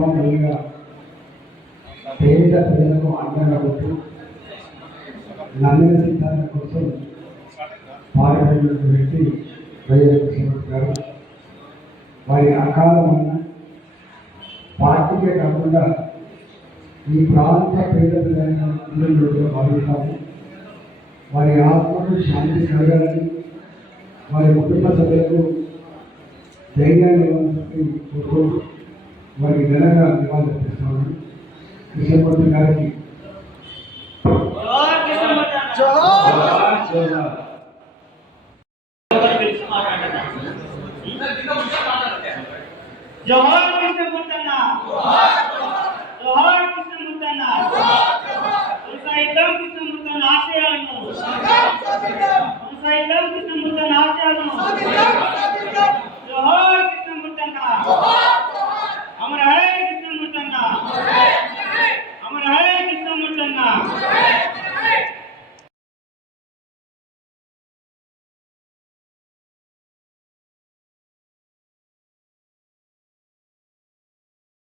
మొట్టమొదటిగా పేద ప్రజలకు అండగా ఉంటూ నమ్మిన సిద్ధాంతం కోసం పాల్గొన్నటువంటి వ్యక్తి వైఎస్ ముఖ్యమంత్రి గారు. వారి అకాలమైన పార్టీకే కాకుండా ఈ ప్రాంత పేద ప్రజలను భావిస్తాము. వారి ఆత్మకు శాంతి కలగాలని, వారి కుటుంబ సభ్యులకు ధైర్యాన్ని ఇవ్వాలని కోరుతూ వారికి ఘనంగా నివాళులర్పిస్తాము. కృష్ణమూర్తి గారికి జోహార్ కృష్ణమూర్తన్న, జోహార్ కృష్ణమూర్తన్న, కొనసాగిద్దాం కృష్ణమూర్తన్న ఆశయాలను, కొనసాగిద్దాం కృష్ణమూర్తన్న ఆశయాలను. జోహార్ కృష్ణమూర్తన్న, అమర హై కృష్ణమూర్తన్న, అమర హై కృష్ణమూర్తన్న.